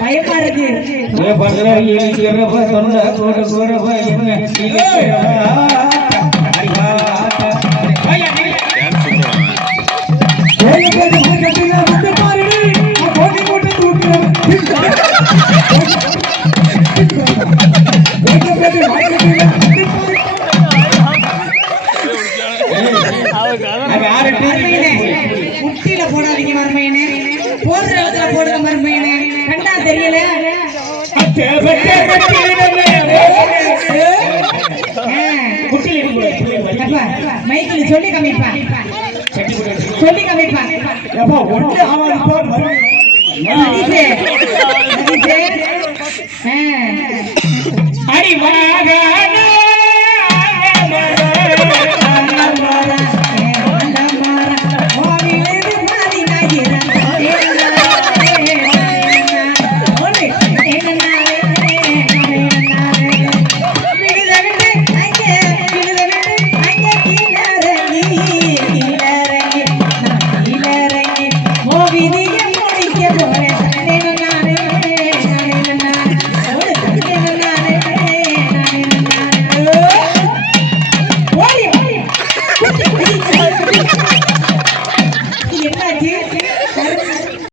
பயமா இருக்கு. முட்டில போடாதீங்க மருமையனே, போடுற இடத்துல போடுங்க மருமையனே. கண்டா தெரியல மைக்கில் சொல்லி காமிப்பான், சொல்லி காமிப்பான். Movie